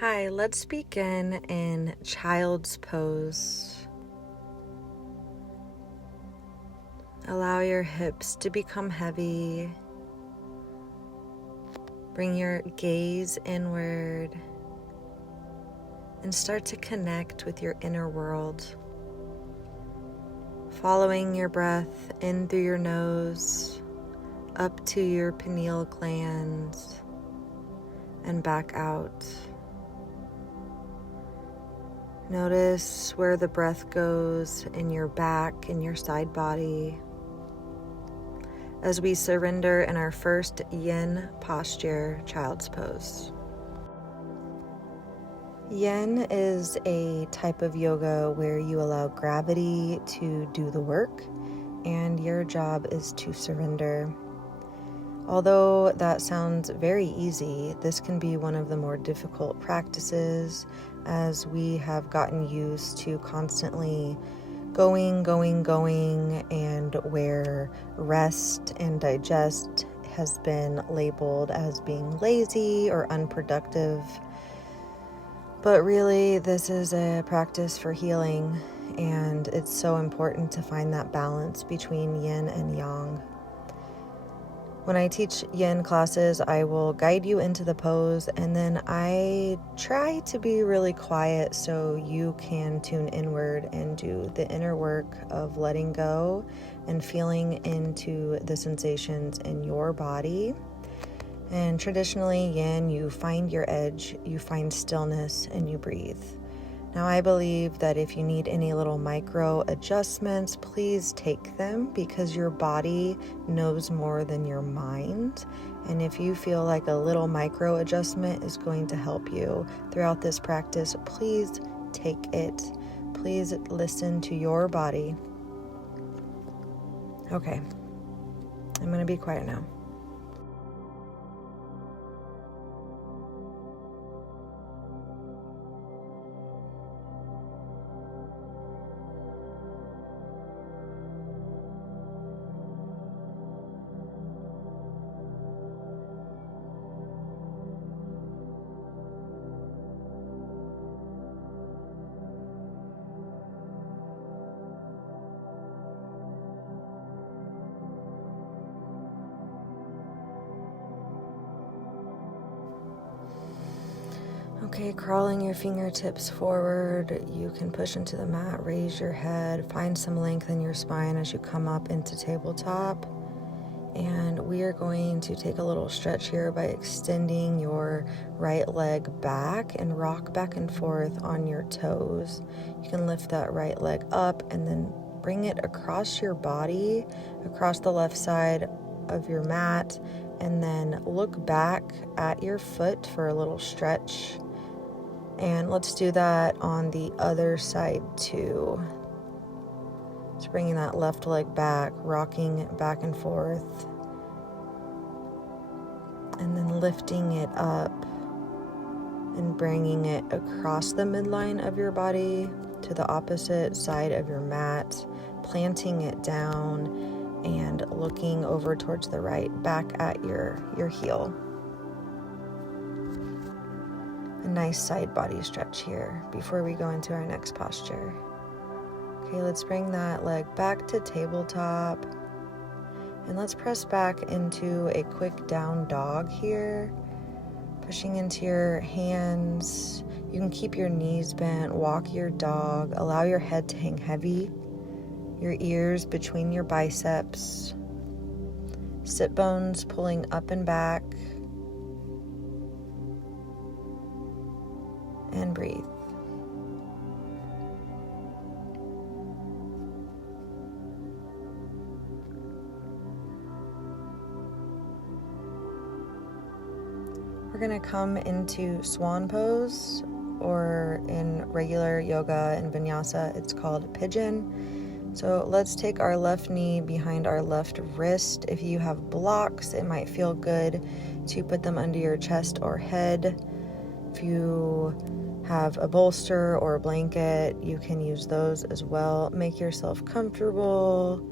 Hi, let's begin in child's pose. Allow your hips to become heavy. Bring your gaze inward and start to connect with your inner world. Following your breath in through your nose, up to your pineal glands, and back out. Notice where the breath goes in your back and your side body as we surrender in our first yin posture, child's pose. Yin is a type of yoga where you allow gravity to do the work and your job is to surrender. Although that sounds very easy, this can be one of the more difficult practices as we have gotten used to constantly going, and where rest and digest has been labeled as being lazy or unproductive. But really, this is a practice for healing, and it's so important to find that balance between yin and yang. When I teach yin classes, I will guide you into the pose, and then I try to be really quiet so you can tune inward and do the inner work of letting go and feeling into the sensations in your body. And traditionally, yin, you find your edge, you find stillness, and you breathe. Now, I believe that if you need any little micro adjustments, please take them because your body knows more than your mind. And if you feel like a little micro adjustment is going to help you throughout this practice, please take it. Please listen to your body. Okay, I'm going to be quiet now. Okay, crawling your fingertips forward, you can push into the mat, raise your head, find some length in your spine as you come up into tabletop. And we are going to take a little stretch here by extending your right leg back and rock back and forth on your toes. You can lift that right leg up and then bring it across your body, across the left side of your mat, and then look back at your foot for a little stretch. And let's do that on the other side too. Just bringing that left leg back, rocking back and forth, and then lifting it up and bringing it across the midline of your body to the opposite side of your mat, planting it down and looking over towards the right, back at your heel. A nice side body stretch here before we go into our next posture. Okay, let's bring that leg back to tabletop. And let's press back into a quick down dog here. Pushing into your hands. You can keep your knees bent, walk your dog, allow your head to hang heavy, your ears between your biceps, sit bones pulling up and back, and breathe. We're going to come into swan pose, or in regular yoga and vinyasa, it's called pigeon. So let's take our left knee behind our left wrist. If you have blocks, it might feel good to put them under your chest or head. If you have a bolster or a blanket, you can use those as well. Make yourself comfortable.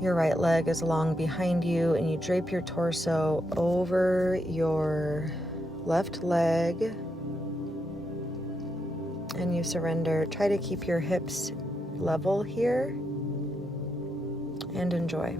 Your right leg is long behind you, and you drape your torso over your left leg and you surrender. Try to keep your hips level here and enjoy.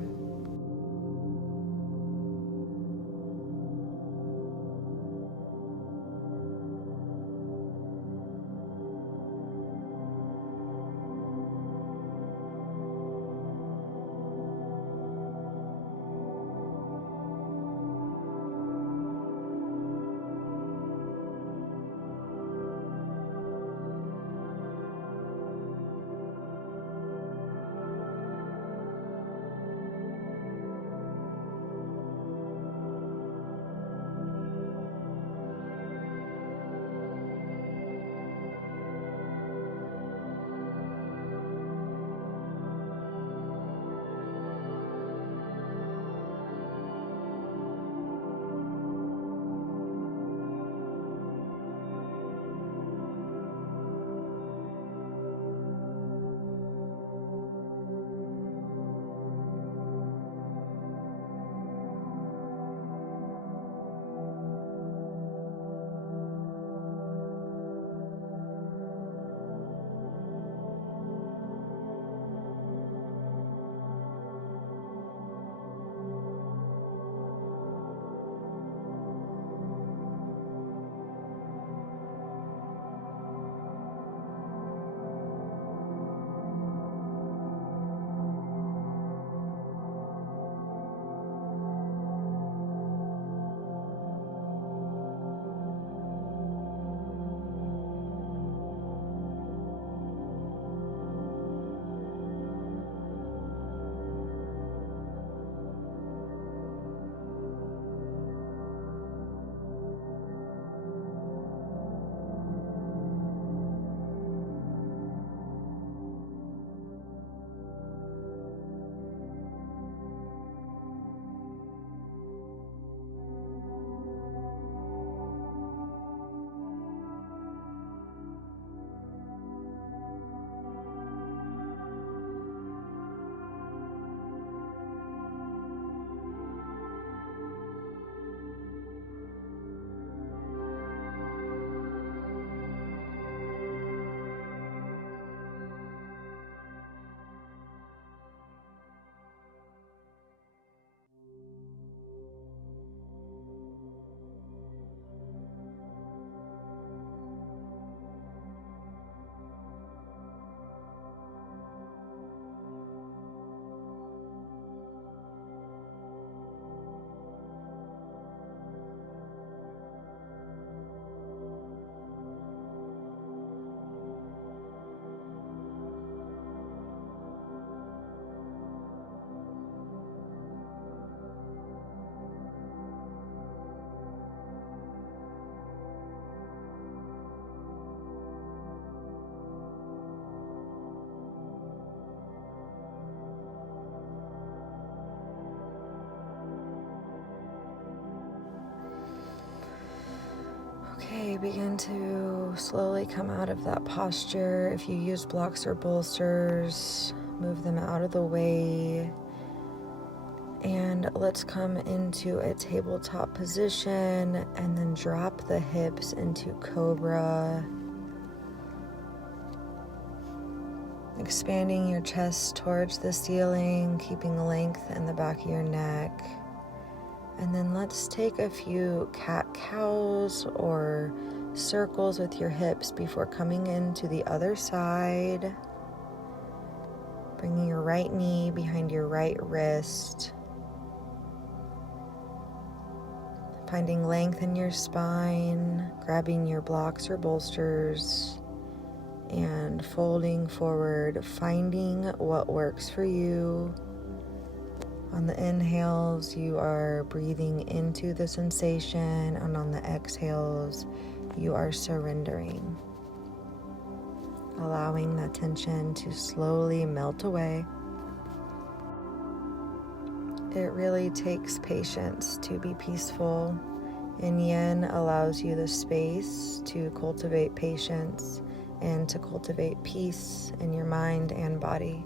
Okay, begin to slowly come out of that posture. If you use blocks or bolsters, move them out of the way. And let's come into a tabletop position and then drop the hips into cobra. Expanding your chest towards the ceiling, keeping length in the back of your neck. And then let's take a few cat-cows or circles with your hips before coming into the other side. Bringing your right knee behind your right wrist. Finding length in your spine, grabbing your blocks or bolsters, and folding forward, finding what works for you. On the inhales, you are breathing into the sensation, and on the exhales, you are surrendering, allowing that tension to slowly melt away. It really takes patience to be peaceful, and Yin allows you the space to cultivate patience and to cultivate peace in your mind and body.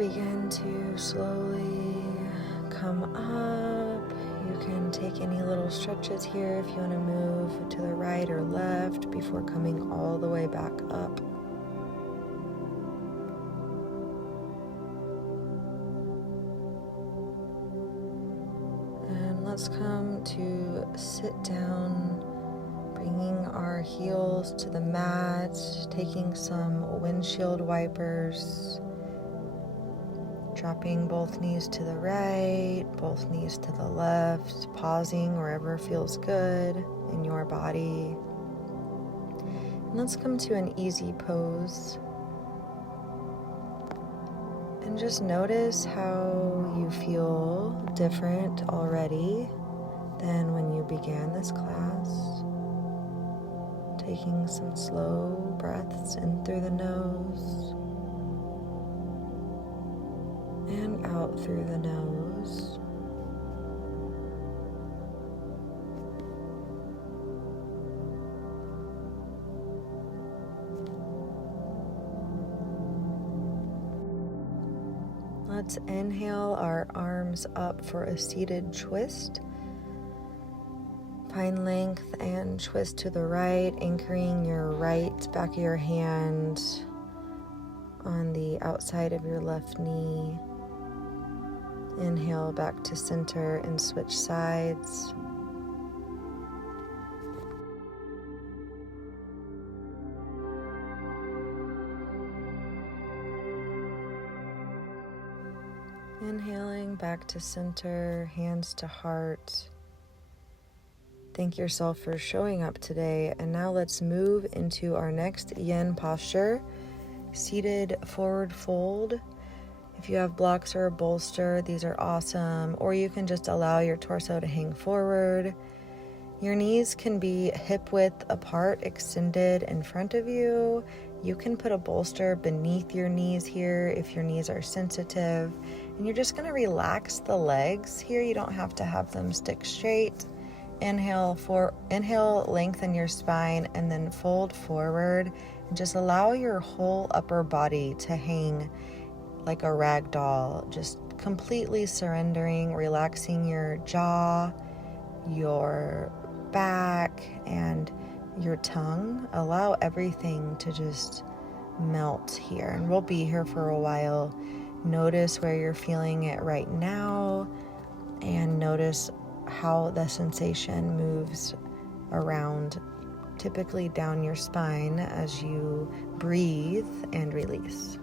begin to slowly come up, you can take any little stretches here if you want to move to the right or left before coming all the way back up. And let's come to sit down, bringing our heels to the mat, taking some windshield wipers, dropping both knees to the right, both knees to the left, pausing wherever feels good in your body. And let's come to an easy pose. And just notice how you feel different already than when you began this class. Taking some slow breaths in through the nose and out through the nose. Let's inhale our arms up for a seated twist. Find length and twist to the right, anchoring your right back of your hand on the outside of your left knee. Inhale back to center and switch sides. Inhaling back to center, hands to heart. Thank yourself for showing up today. And now let's move into our next yin posture, seated forward fold. If you have blocks or a bolster, these are awesome. Or you can just allow your torso to hang forward. Your knees can be hip width apart, extended in front of you. You can put a bolster beneath your knees here if your knees are sensitive. And you're just going to relax the legs here. You don't have to have them stick straight. Inhale, lengthen your spine, and then fold forward. And just allow your whole upper body to hang like a rag doll, just completely surrendering, relaxing your jaw, your back, and your tongue. Allow everything to just melt here, and we'll be here for a while. Notice where you're feeling it right now, and notice how the sensation moves around, typically down your spine as you breathe and release.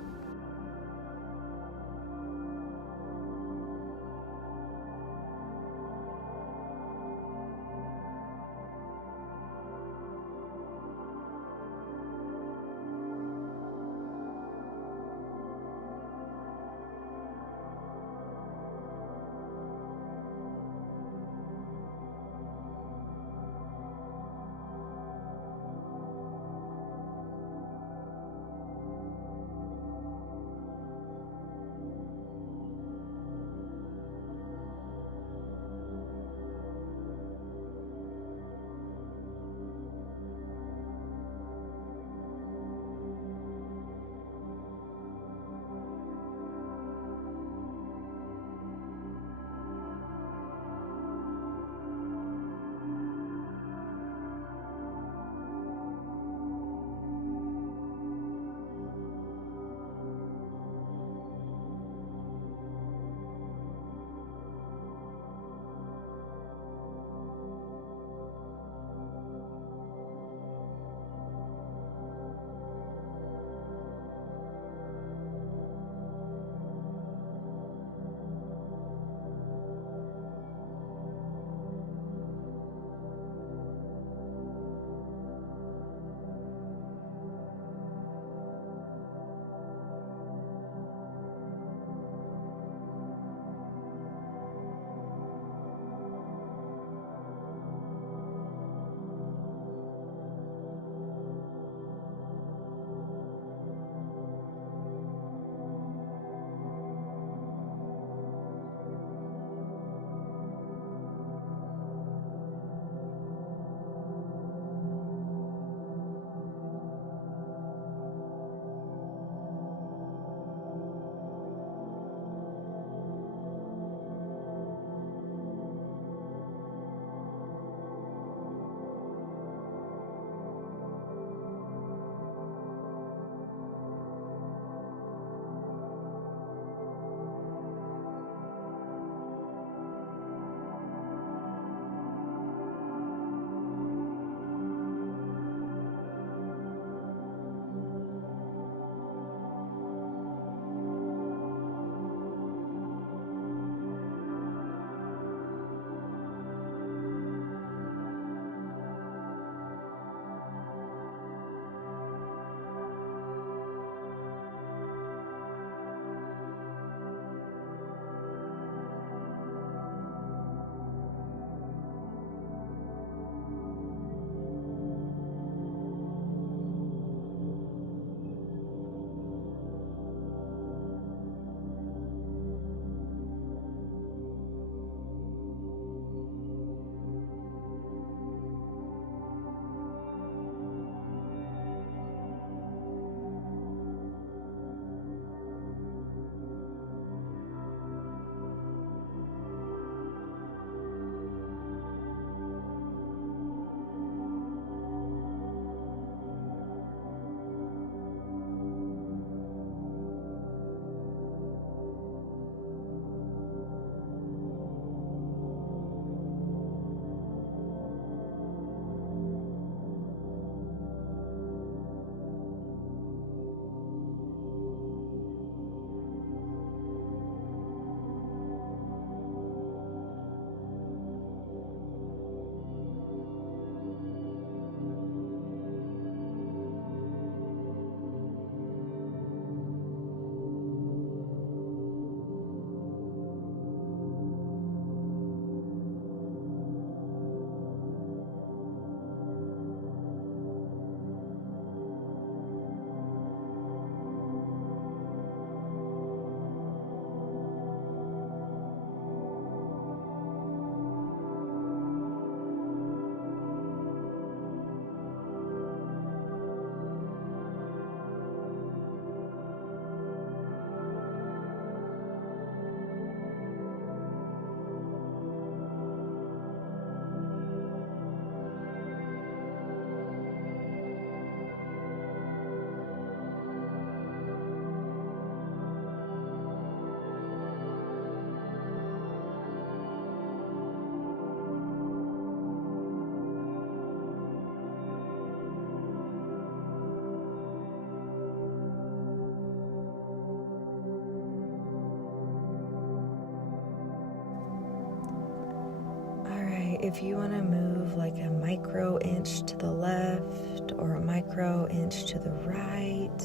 if you want to move like a micro inch to the left or a micro inch to the right,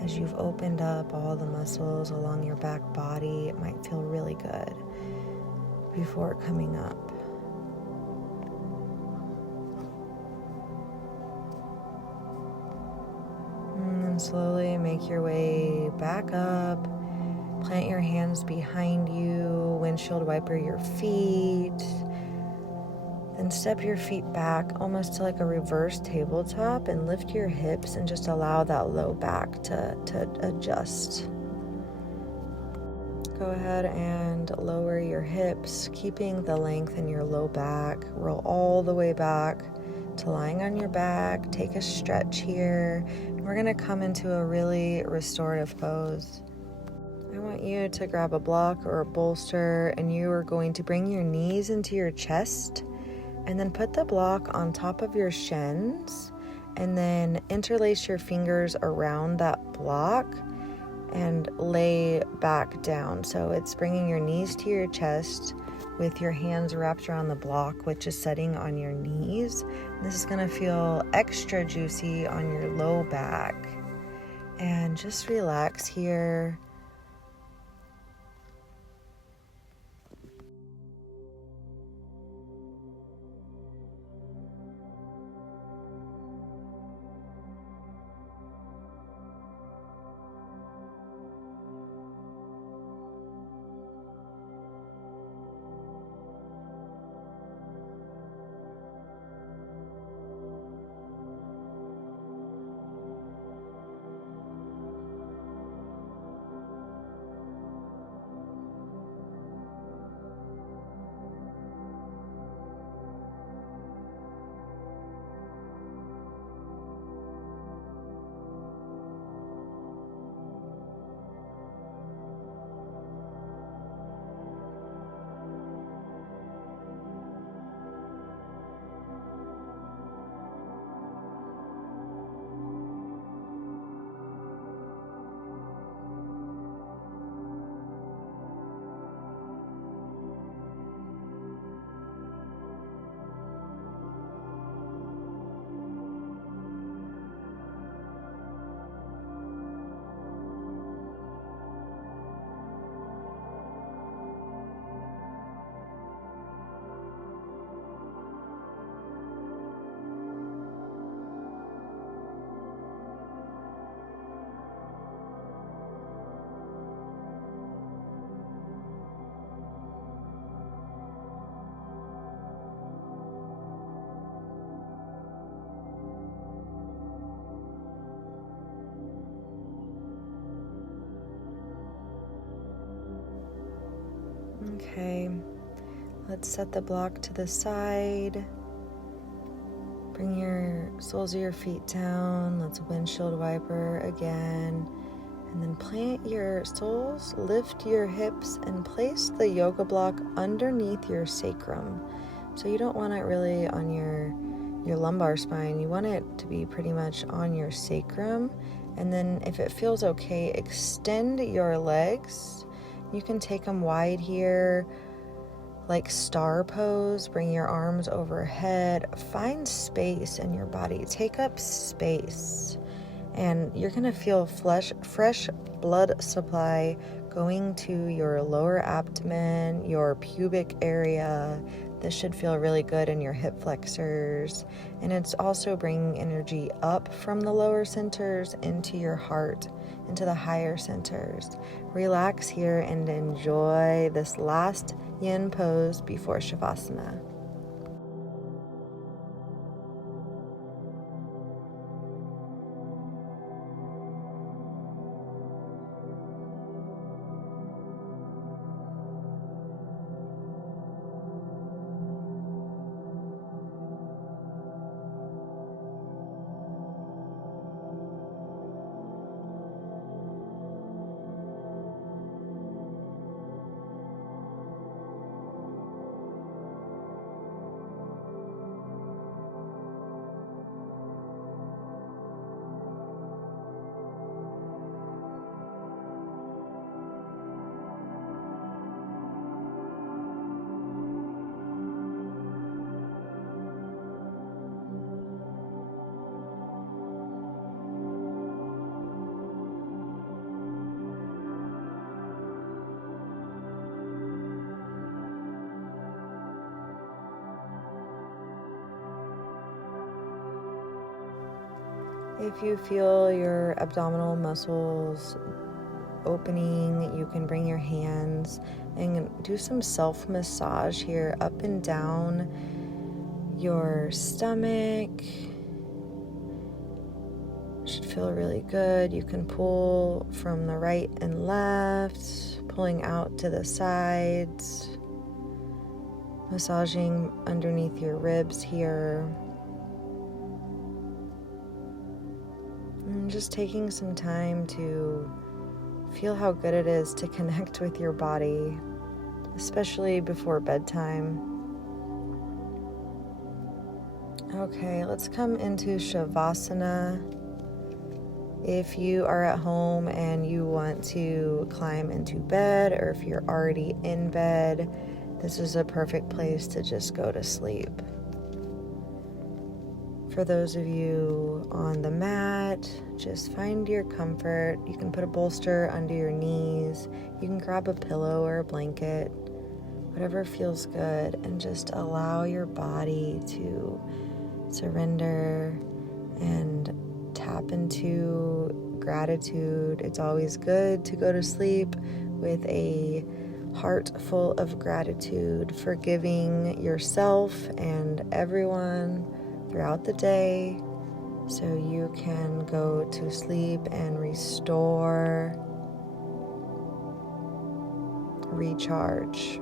as you've opened up all the muscles along your back body, it might feel really good before coming up. And then slowly make your way back up. Plant your hands behind you, windshield wiper your feet. Then step your feet back almost to like a reverse tabletop and lift your hips and just allow that low back to adjust. Go ahead and lower your hips, keeping the length in your low back. Roll all the way back to lying on your back. Take a stretch here. We're going to come into a really restorative pose. I want you to grab a block or a bolster, and you are going to bring your knees into your chest and then put the block on top of your shins and then interlace your fingers around that block and lay back down. So it's bringing your knees to your chest with your hands wrapped around the block, which is setting on your knees. This is going to feel extra juicy on your low back. And just relax here. Okay, let's set the block to the side. Bring your soles of your feet down. Let's windshield wiper again. And then plant your soles, lift your hips, and place the yoga block underneath your sacrum. So you don't want it really on your lumbar spine. You want it to be pretty much on your sacrum. And then if it feels okay, extend your legs. You can take them wide here, like star pose. Bring your arms overhead. Find space in your body. Take up space. And you're going to feel fresh blood supply going to your lower abdomen, your pubic area. This should feel really good in your hip flexors. And it's also bringing energy up from the lower centers into your heart, into the higher centers. Relax here and enjoy this last yin pose before Shavasana. If you feel your abdominal muscles opening, you can bring your hands and do some self-massage here up and down your stomach. Should feel really good. You can pull from the right and left, pulling out to the sides, massaging underneath your ribs here. And just taking some time to feel how good it is to connect with your body, especially before bedtime. Okay, let's come into Shavasana. If you are at home and you want to climb into bed, or if you're already in bed, this is a perfect place to just go to sleep. For those of you on the mat, just find your comfort. You can put a bolster under your knees. You can grab a pillow or a blanket, whatever feels good, and just allow your body to surrender and tap into gratitude. It's always good to go to sleep with a heart full of gratitude, forgiving yourself and everyone throughout the day so you can go to sleep and restore, recharge.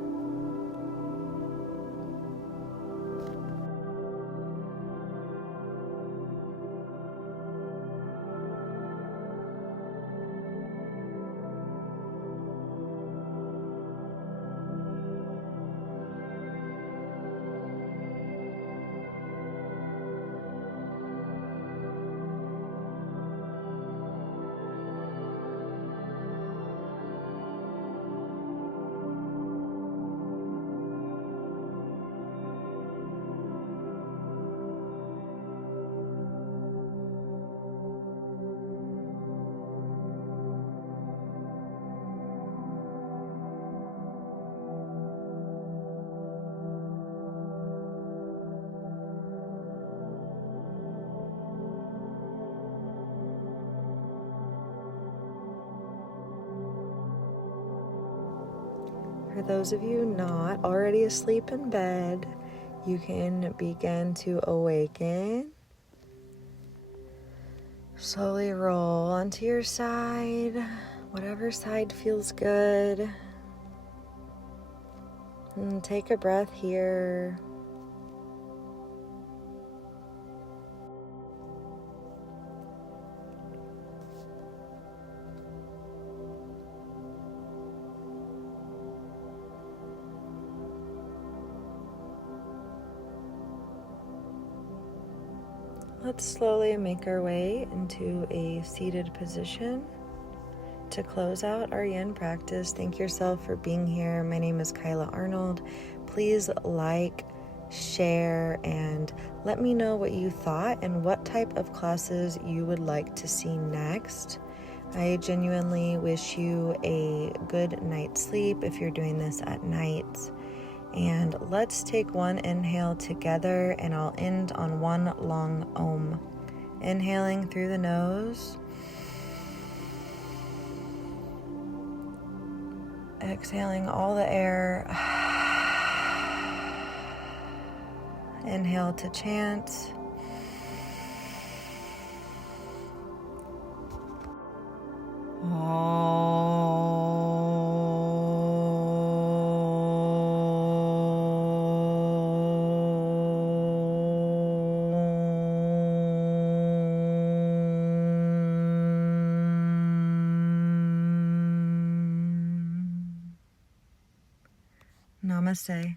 For those of you not already asleep in bed, you can begin to awaken. Slowly roll onto your side, whatever side feels good. And take a breath here. Let's slowly make our way into a seated position. To close out our yin practice, thank yourself for being here. My name is Kyla Arnold. Please like, share, and let me know what you thought and what type of classes you would like to see next. I genuinely wish you a good night's sleep if you're doing this at night. And let's take one inhale together, and I'll end on one long Om. Inhaling through the nose. Exhaling all the air. Inhale to chant. Namaste.